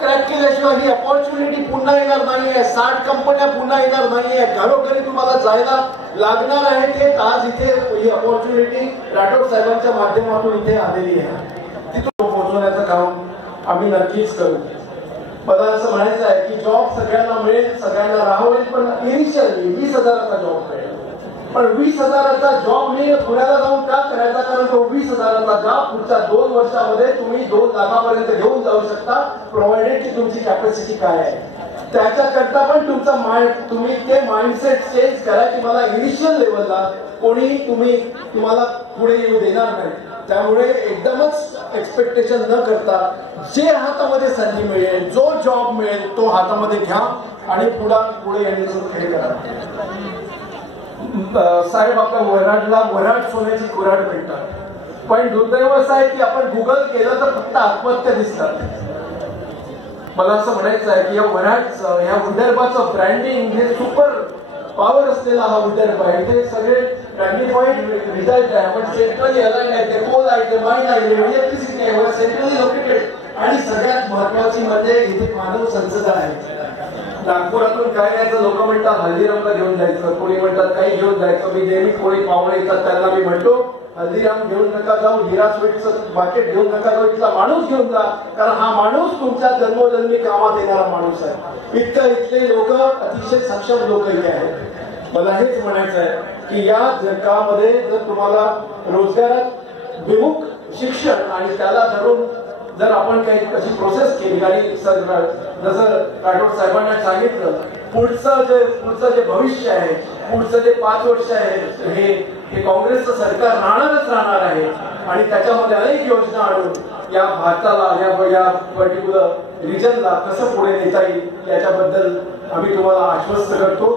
Crack केल्याशिवाय ही opportunity पुन्हा येणार नाहीये. 60 कंपन्या पुन्हा येणार नाहीये. घरोघरी तुम्हाला जायला लागणार आहे. ते आज इथे ही अपॉर्च्युनिटी राठोड साहेबांच्या माध्यमातून इथे आलेली आहे. तिथून पोहोचवण्याचं काम आम्ही नक्कीच करू. मला असं म्हणायचं आहे की जॉब सगळ्यांना मिळेल, सगळ्यांना राहवेल, पण इनिशियली 20,000चा जॉब मिळेल. पण 20,000चा जॉब मी पुण्याला जाऊन का करायचा? कारण तो 20,000चा जॉब पुढच्या 2 वर्षामध्ये तुम्ही 2 लाखापर्यंत घेऊन जाऊ शकता, प्रोव्हाइडेड की तुमची कॅपॅसिटी काय आहे. त्याच्याकरता पण तुम्ही ते माइंडसेट चेंज करा की मला इनिशियल लेवलला कोणी तुम्हाला पुढे येऊ देणार नाही. त्यामुळे एकदमच एक्सपेक्टेशन न करता जे हातामध्ये संधी मिळेल, जो जॉब मिळेल तो हातामध्ये घ्या आणि पुढे येण्याचं खेळ करा. साहेब आपल्या वऱ्हाडला वऱ्हाड सोन्याची कुऱ्हाड म्हणतात, पण दुर्दैव असं आहे की आपण गुगल केलं तर फक्त आत्महत्या दिसतात. मला असं म्हणायचं आहे की या विदर्भाचं ब्रँडिंग हे सुपर पॉवर असलेला हा विदर्भ आहे. इथे सगळे मॅग्निफाईड रिझल्ट आहे. आपण सेंट्रली अलाइन्ड आहे. ते कोल आहे, ते माइन आहे, इलेक्ट्रिसिटी आहे, सेंट्रली लोकेटेड. आणि सगळ्यात महत्वाची म्हणजे इथे मानव संसदा आहे. नागपुरातून काय यायचं, लोक म्हणतात हल्दीरामला घेऊन जायचं, कोणी म्हणतात काही घेऊन जायचं. मी नेहमी कोणी पाहुणे येतात त्यांना मी म्हणतो हल्दीराम घेऊन नका जाऊ, हिरा स्वीटचं मार्केट घेऊन नका जाऊ, इथला माणूस घेऊन जा. कारण हा माणूस तुमच्या जन्मोजन्मी कामात येणारा माणूस आहे. इथले लोक अतिशय सक्षम लोक इथे आहेत. मला हेच म्हणायचं आहे की या काळामध्ये जर तुम्हाला रोजगारात विमुख शिक्षण आणि त्याला धरून जर आपण काही अशी प्रोसेस केली आणि जसं राठोड साहेबांना सांगितलं पुढचं जे भविष्य आहे, पुढचं जे 5 वर्ष आहे हे काँग्रेसचं सरकार राहणार आहे. आणि त्याच्यामध्ये अनेक योजना आणून या भारताला या पर्टिक्युलर रिजनला कसं पुढे नेता येईल याच्याबद्दल आम्ही तुम्हाला आश्वस्त करतो.